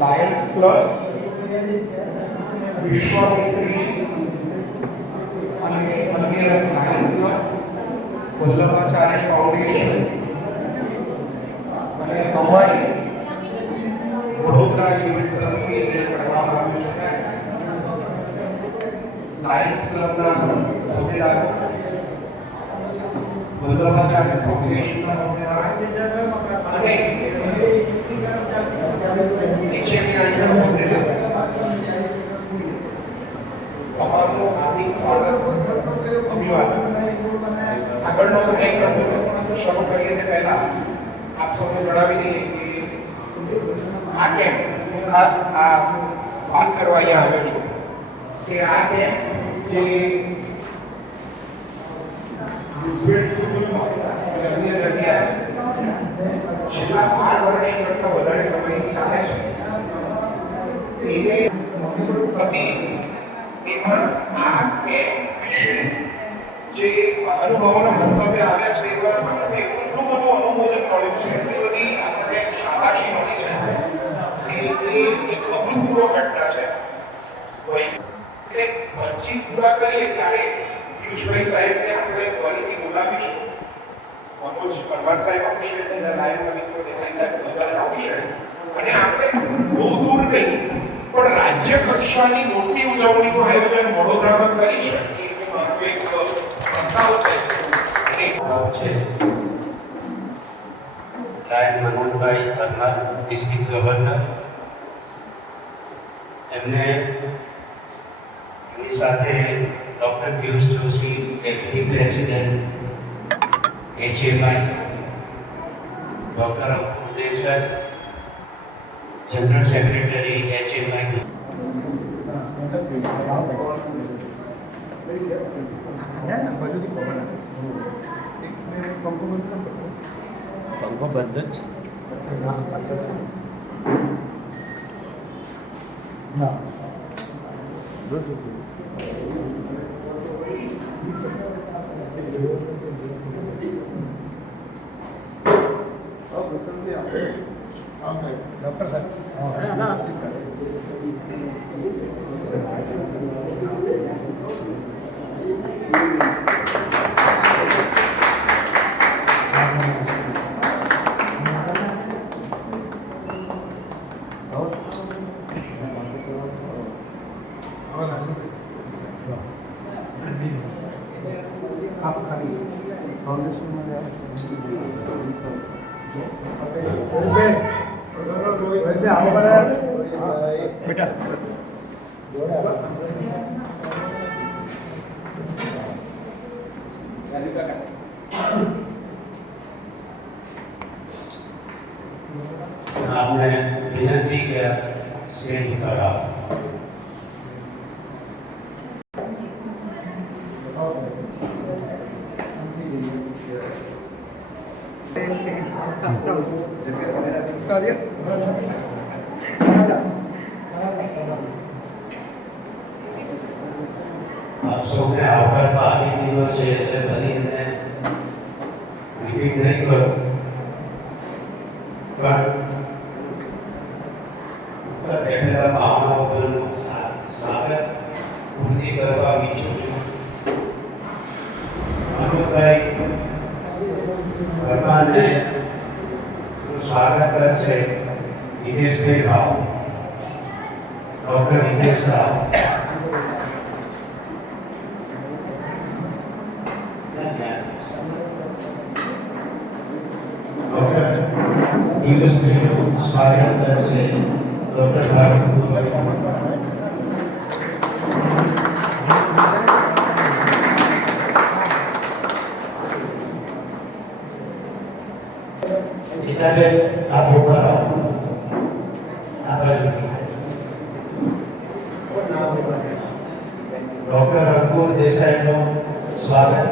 Lions club, Vishwamitri અને અન્ય Lions club, Vallabhacharya foundation અને અમારી વડોદરા યુનિટ તરફથી કરવામાં આવ્યું છે. લાયન્સ ક્લબના હોદ્દેદારો, વલ્લભાચાર્ય ફાઉન્ડેશનના હોદ્દેદારો અને અમારું હાર્દિક સ્વાગત, અભિવાદન. આગળનો કાર્યક્રમ શરૂ કરીએ તે પહેલા આપ સૌને જણાવી દઈએ કે આ કેમ્પ ખાસ આ વાત કરવા અહીંયા આવ્યો છું કે આ કેમ્પ જે રૂઝવેલ્ટ સ્કૂલમાં અને અન્ય જગ્યાએ છેલ્લા 8 વર્ષ કરતાં વધારે સમયથી ચાલે છે, એને થતી એમાં આ કેમ્પ વિશે જે અનુભવોના મંતવ્ય આવ્યા છે એમાં આપણને એટલું બધું અનુમોદન મળ્યું છે, એટલી બધી આપણને શાબાશી મળી છે કે એ એક અભૂતપૂર્વ ઘટના છે. એટલે 25 પૂરા કરીએ ત્યારે પિયુષભાઈ સાહેબને આપણે ફરીથી બોલાવીશું. મનોજ પરમાર સાહેબ આવશે, નાયબ મિત્રો દેસાઈ સાહેબ બધા આવશે અને આપણે બહુ દૂર નહીં પણ રાજ્ય કક્ષાની મોટી ઉજવણીનું આયોજન વડોદરામાં કરી શકીએ એ મારો એક પ્રસ્તાવ છે. Lion Manojbhai Parmar, district governor, એમની સાથે doctor Piyush Joshi, deputy president HMI, doctor Ankur Desai, general secretary HMI. પંખો બંધ જ ડૉક્ટર સાહેબ आप खाली फाउंडेशन में बेटा हमने विनती किया स्टेज करा. आप सबने आकर बाकी दिनों से बनी ने रिपीट नहीं करो पर बैठेला भावना पर स्वागत पूर्ति करवा ઈચ્છું છું. અનુભાઈ પરમારને સ્વાગત કરશે હિતેશભાઈ રાવ, ડૉક્ટર હિતેશ રાવ. પિયુષભાઈનું સ્વાગત કરશે ડૉક્ટર ભાવિકભાઈ. ગીતાબેન આપો કરો.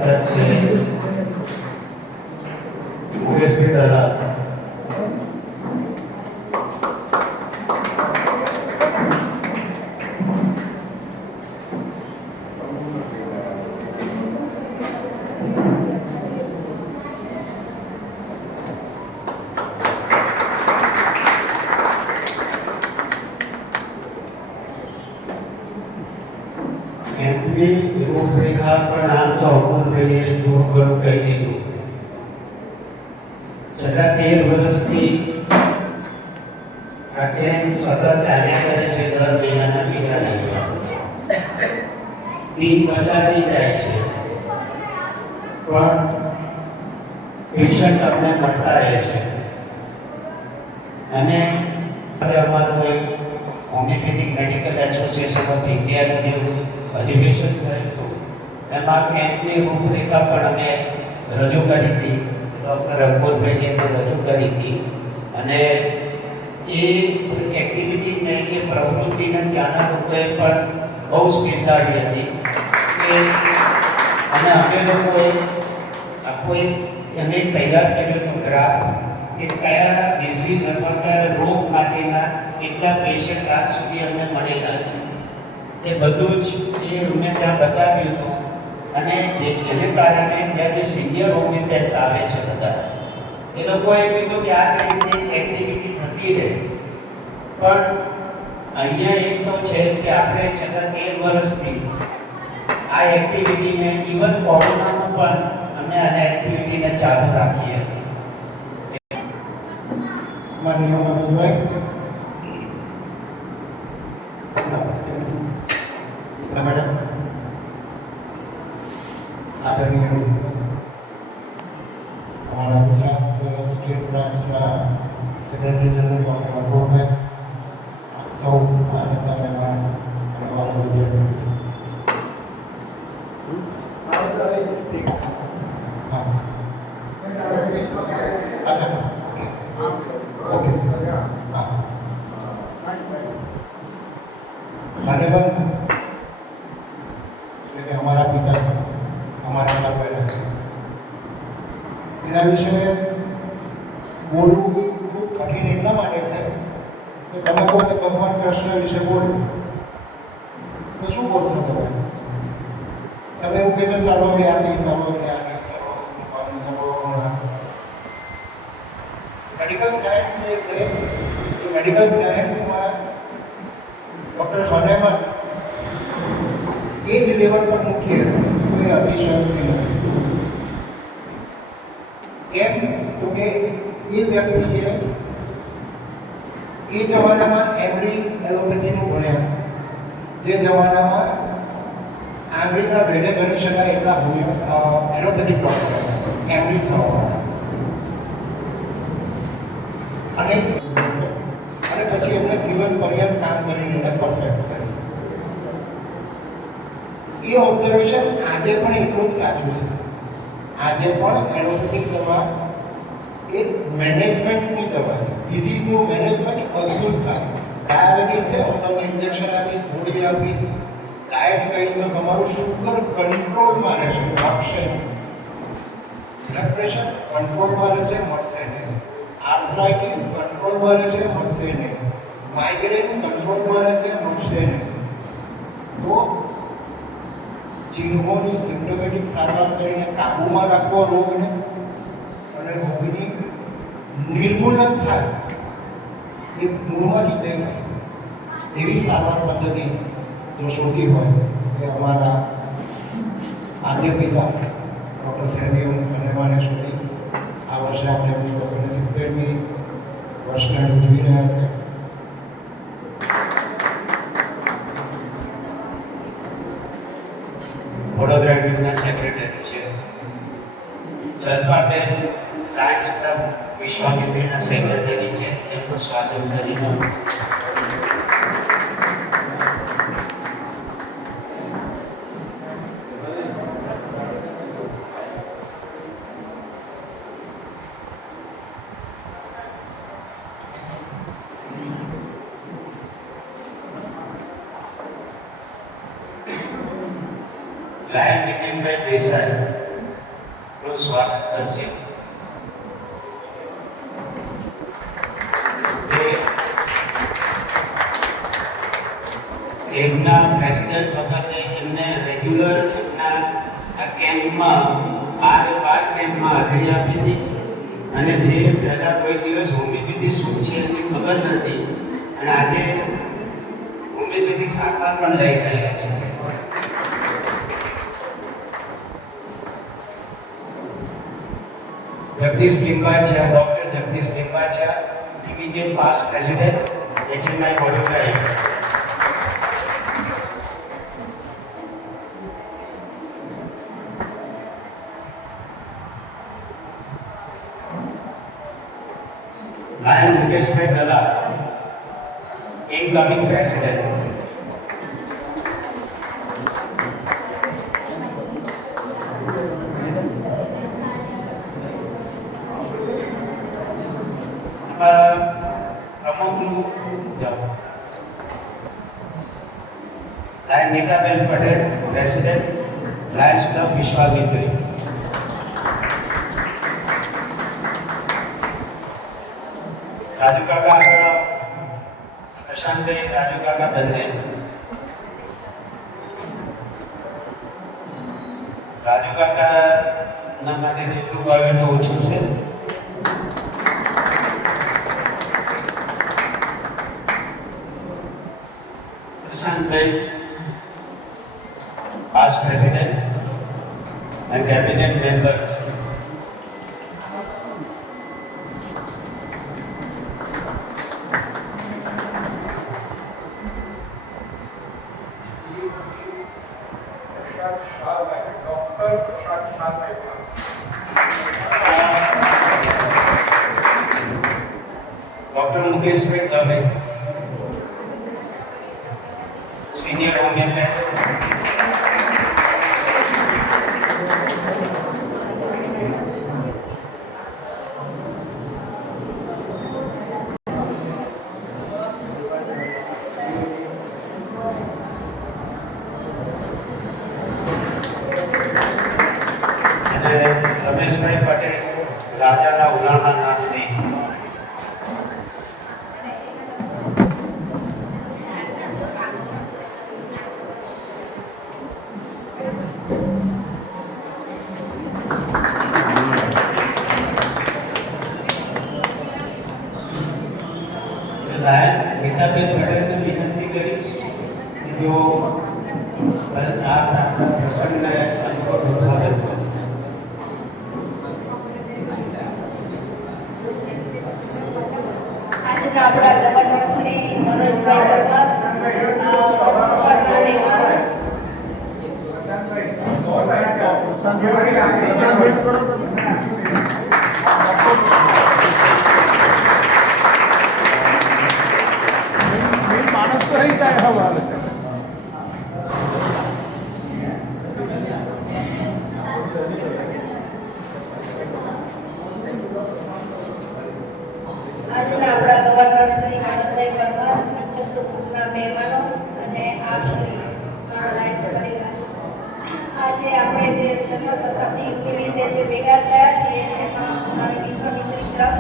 ડૉક્ટર છે મુકેશભાઈ દલાલ. એમની રૂપરેખા પણ આમ તો અમૂલભાઈએ થોડું ઘણું કહી દીધું. છેલ્લા 13 વર્ષથી આ કેમ્પ સતત ચાલ્યા કરે છે. દર મહિનાના બીજા રવિવારે ટીમ બદલાતી જાય છે, પણ પેશન્ટ અમને મળતા રહે છે. અને અમારું એક હોમિયોપેથિક મેડિકલ એસોસિએશન ઓફ ઇન્ડિયાનું અધિવેશન થયું હતું. એમાં કેમ્પની રૂપરેખા પણ અમે રજૂ કરી હતી. ડૉક્ટર અંકુરભાઈએ રજૂ કરી હતી. અને એ એક્ટિવિટીને એ પ્રવૃત્તિને ત્યાંના લોકોએ પણ બહુ જ બિરદાવી હતી કે અને અમે લોકોએ આખો એને તૈયાર કર્યો હતો ગ્રાફ કે કયા ડિઝીઝ અથવા કયા રોગ માટેના કેટલા પેશન્ટ આજ સુધી અમને મળેલા છે. એ બધું જ એ અમને ત્યાં બતાવ્યું હતું. અને એને કારણે જ્યાં જે સિનિયર હોમિયોપેથ્સ આવે છે બધા, એ લોકોએ કીધું કે આ રીતે એક્ટિવિટી થતી રહે. પણ અહીંયા એક તો છે જ કે આપણે છેલ્લા 13 વર્ષથી આ એક્ટિવિટીને ઇવન કોરોનામાં પણ અમે આ એક્ટિવિટીને ચાલુ રાખી હતી. માનનીય મનોજભાઈ, મેડમ, આદરણીય અમારા ગુજરાત સ્ટેટ બ્રાન્ચના સેક્રેટરી જનરલ ડૉક્ટર અંકુરભાઈ, સૌ આનંદના મહેમાન અને વાલા વિદ્યાર્થીઓ. અચ્છા, ઓકે, હા, માન્યવર એટલે કે અમારા પિતા, અમારા સગા, એના વિશે બોલવું ખૂબ કઠિન એટલા માટે છે કે તમે કહો કે ભગવાન કૃષ્ણ વિશે બોલવું તો શું બોલશો તમે? તમે એવું કહેશો સર્વવ્યાપી, સર્વજ્ઞાની, સર્વસંપન્ન, સર્વગુણ. મેડિકલ સાયન્સ જે છે એ મેડિકલ સાયન્સમાં ડૉક્ટર હનેમાન એ જ લેવલ પર મૂકીએ તો એ અતિશયોક્તિ નથી. કેમ તો કે એ વ્યક્તિએ એ જમાનામાં એમડી એલોપેથીનું ભણ્યા, જે જમાનામાં આંગળીના ભેડે ગણી શકાય એટલા એલોપેથિક ડૉક્ટર એમડી થવાના. અને પછી એમને જીવન પર્યંત કામ કરીને એને પરફેક્ટ કરી. એ ઓબ્ઝર્વેશન આજે પણ એટલું જ સાચું છે. આજે પણ એલોપેથિક દવા એ મેનેજમેન્ટની દવા છે. ડિઝીઝનું મેનેજમેન્ટ અદ્ભુત થાય. ડાયાબિટીસ છે, હું તમને ઇન્જેક્શન આપીશ, ગોળી આપીશ, ડાયટ કહીશ તો તમારું શુગર કંટ્રોલમાં રહેશે, વધશે નહીં. બ્લડ પ્રેશર કંટ્રોલમાં રહેશે, મળશે નહીં. આર્થરાઇટિસ કંટ્રોલમાં રહેશે, મળશે નહીં. માઇગ્રેન કંટ્રોલમાં રહેશે, મળશે નહીં. તો ચિહ્નોની સિમ્પટોમેટિક સારવાર કરીને કાબૂમાં રાખવો રોગને અને રોગની નિર્મૂલન થાય, એ મૂળમાંથી જઈ જાય એવી સારવાર પદ્ધતિ જો શોધી હોય એ અમારા આદ્ય પિતા ડૉક્ટર સેમ્યુઅલ હનેમાને શોધી. આ વર્ષે આપણે એમની 270મી વર્ષગાંઠ ઉજવી રહ્યા છે. વડોદરા ગ્રુપના સેક્રેટરી છે. જલપાબેન લાયન્સ ક્લબ વિશ્વામિત્રીના સેક્રેટરી છે. એમનું સ્વાગત કરીને લાયન વિજયભાઈ દેસાઈ સ્વાગત કરશે. એમના પ્રેસિડેન્ટ વખતે એમને રેગ્યુલર એમના આ કેમ્પમાં 12 કેમ્પમાં હાજરી આપી હતી અને જે પહેલાં કોઈ દિવસ હોમિયોપેથી શું છે એની ખબર નથી અને આજે હોમિયોપેથિક સારવાર પણ લઈ રહ્યા છે. Jagdish Limbachiya, doctor Jagdish Limbachiya, immediate past president HMI Vadodara. Lion Mukeshbhai Dalal, incoming president. અમારા પ્રમુખનું lion Nitaben Patel, president, lions club Vishwamitri. Raju કાકા આગળ, પ્રશાંતભાઈ, રાજુ કાકા બંને. રાજુ કાકાના માટે જેટલું કહ્યું એટલું ઓછું છે. Prashantbhai, past president and cabinet members. Doctor Mukeshbhai Dave, senior homoeopath. અને રમેશભાઈ પટેલ, રાજાના ઉલાના નામથી. ગીતાબેન પટેલને વિનંતી કરીશ કે તેઓ આ પ્રસંગને ઉદ્બોધન કરે. આજના આપણા ગવર્નર શ્રી મનોજભાઈ પરમાર, મંચ मानस तो रहता है हवाले આજના આપણા ગવર્નર શ્રી મનોજભાઈ પરમાર, મંચસ્થ ઉપરના મહેમાનો અને આપ શ્રી મારા લાયન્સ પરિવાર, આજે આપણે જે જન્મ શતાબ્દી નિમિત્તે જે ભેગા થયા છીએ એમાં અમારી વિશ્વામિત્રી ક્લબ,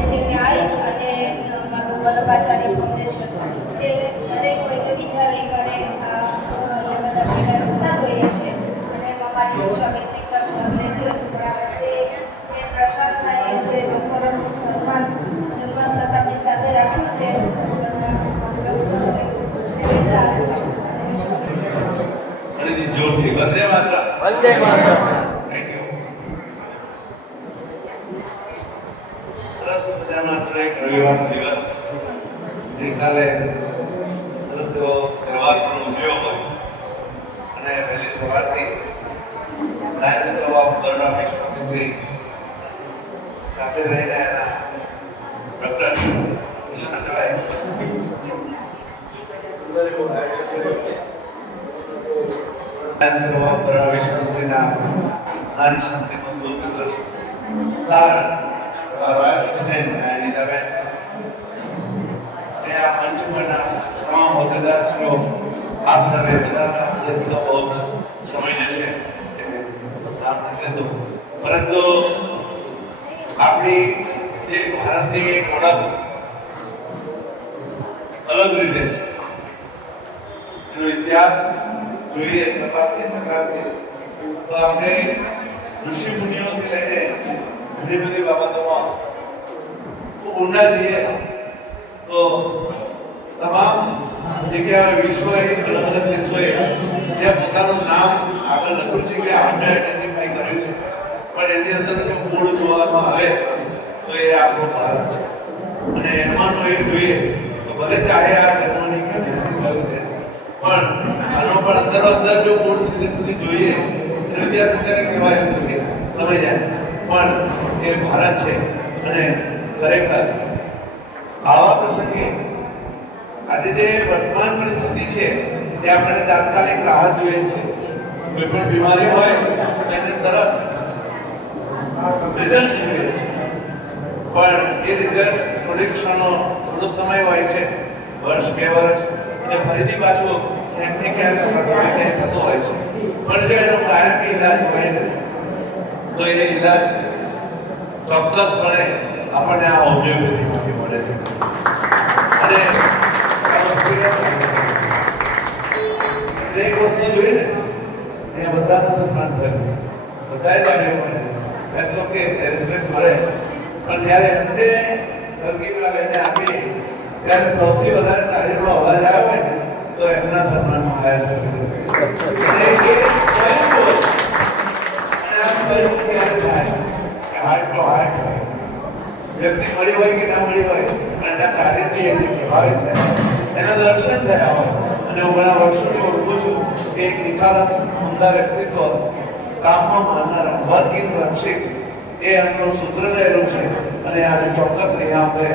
HMI અને મારું વલ્લભાચાર્ય ફાઉન્ડેશન જે દરેક કોઈ બીજા રવિવારે બધા ભેગા થતા જ હોઈએ છીએ અને એમાં મારી વિશ્વામિત્રી ક્લબ લેતી જ પડાવે છે. જે પ્રસાદ થાય છે ડૉક્ટરોનું સન્માન જન્મ શતાબ્દી સાથે રાખ્યું છે. બધા ડૉક્ટરોને શુભેચ્છા આપું છું. અને જોરથી વંદે માતરમ. वंदे मातरम. Thank you. સરસ મજાનો એક રવિવારનો દિવસ. ગઈકાલે સરસ એવો તહેવાર પણ ઉજવ્યો હોય અને વહેલી સવારથી Lions club of Baroda Vishwamitri સાથે રહીને એના ડૉક્ટર પ્રશાંતભાઈ સુંદર એવું આયોજન કર્યું. લાયન્સ ક્લબ ઓફ બરોડા વિશ્વામિત્રીના નારી શક્તિનું દૂરદર્શન કારણ રોયલ પ્રેસિડેન્ટ નીતાબેન એ આ મંચ પરના તમામ હોદ્દેદારશ્રીઓ આપ સર્વે બધાના અભ્યાસનો બહુ સમય જશે નામ નથી લેતો. પરંતુ આપણી જે ભારતની એક ઓળખ અલગ રીતે છે. એનો ઇતિહાસ જોઈએ, તપાસીએ ચકાસીએ તો આપણે ઋષિ મુનિઓથી લઈને ઘણી બધી બાબતોમાં ખૂબ ઊંડા જઈએ તો તમામ જગ્યાએ વિશ્વએ અલગ અલગ દેશોએ જે પોતાનું નામ આગળ લખ્યું છે કે આને આઈડેન્ટિફાઈ કર્યું છે, પણ એની અંદર જો મૂળ જોવામાં આવે તો એ આપણો ભારત છે. અને એમાંનો એ જોઈએ તો ભલે ચાહે આ જર્મની કે જ્યાંથી થયું તે, પણ આનો પણ અંદરો અંદર જો મૂળ સુધી સુધી જોઈએ એનો ઇતિહાસ અત્યારે કહેવાય એમ નથી સમય જાય, પણ એ ભારત છે. અને ખરેખર આવા પ્રસંગે આજે જે વર્તમાન પરિસ્થિતિ છે એ આપણે તાત્કાલિક રાહત જોઈએ છે. કોઈ પણ બીમારી હોય તો એને તરત રિઝલ્ટ જોઈએ છે, પણ એ રિઝલ્ટ થોડી ક્ષણો થોડો સમય હોય છે, વર્ષ 2 વર્ષ, અને ફરીથી પાછું ક્યાંક ને ક્યાંક પ્રસારીને થતો હોય છે. પણ જો એનો કાયમી ઈલાજ હોય ને તો એ ઈલાજ ચોક્કસપણે આપણને આ હોમિયોપેથીમાંથી મળે છે. અને એક વસ્તુ જોઈ ને ત્યાં બધાનું સન્માન થયું, બધાએ જાણ્યું પડે, ધેટ્સ ઓકે, રિસ્પેક્ટ મળે. પણ જ્યારે એમને બેને આપી ત્યારે સૌથી વધારે તાળીઓનો અવાજ આવ્યો હોય ને તો એમના સન્માનમાં આવ્યા છે. અને એ સ્વયંભૂ, અને આ સ્વયંભૂ ક્યારે થાય કે હાર્ટ ટુ હાર્ટ હોય, વ્યક્તિ મળી હોય કે ના મળી હોય, પણ એના કાર્યથી એને પ્રભાવિત થયા, એના દર્શન થયા હોય. અને હું ઘણા વર્ષોથી ઓળખું છું કે એક નિખાલસ ઉમદા વ્યક્તિત્વ, કામમાં માનનારા, વર્કિંગ લક્ષિત, એ એમનું સૂત્ર રહેલું છે. અને આજે ચોક્કસ અહીંયા આપણે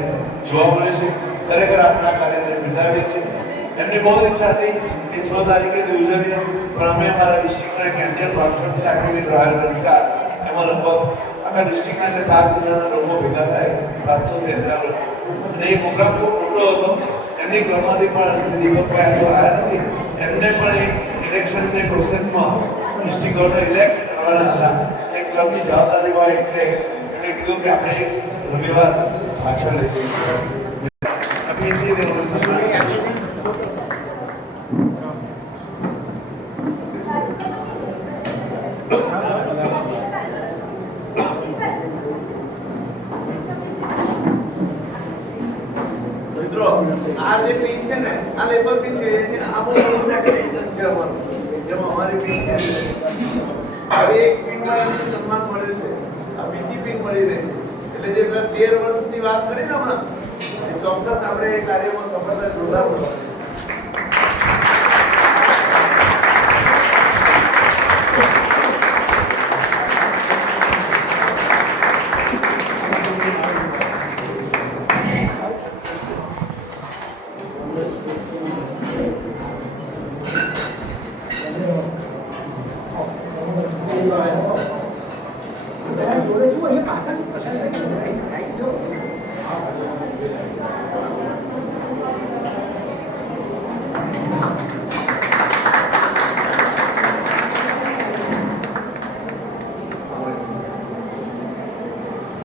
જોવા મળે છે. ખરેખર આપણા કાર્યને બિરદાવીએ છીએ. એમની બહુ ઈચ્છા હતી કે 6 તારીખેથી ઉજવીએ, પણ અમે અમારા ડિસ્ટ્રિક્ટનો એક એન્યુઅલ કોન્ફરન્સ રાખેલી રોયલ રણકાર, એમાં લગભગ આખા ડિસ્ટ્રિક્ટના એટલે 7 જિલ્લાના લોકો ભેગા થાય, 700 થી 1000 લોકો. અને એ પ્રોગ્રામ ખૂબ મોટો હતો. એમની ક્લબમાંથી પણ દીપકભાઈ હજુ આવ્યા નથી, એમને પણ એક ઇલેક્શનની પ્રોસેસમાં ડિસ્ટ્રિક્ટ ગવર્નર ઇલેક્ટ કરવાના હતા. એ ક્લબની જવાબદારી હોય એટલે એમણે કીધું કે આપણે એક રવિવાર પાછળ લઈ જઈએ. અભિનંદન દેવનું સન્માન કરીશું. મિત્રો આ જે પિન છે ને, આ લેબર પિન કહીએ છીએ, આ બહુ મોટું એપ્લિકેશન છે અમારું, જેમાં અમારી પિન છે. હવે એક પિનમાં એમને સન્માન મળ્યું છે, આ બીજી પિન મળી રહી છે. એટલે જે 13 વર્ષની વાત કરી ને હમણાં, ચોક્કસ આપણે એ કાર્યમાં સફળતા જોરદાર મળશે.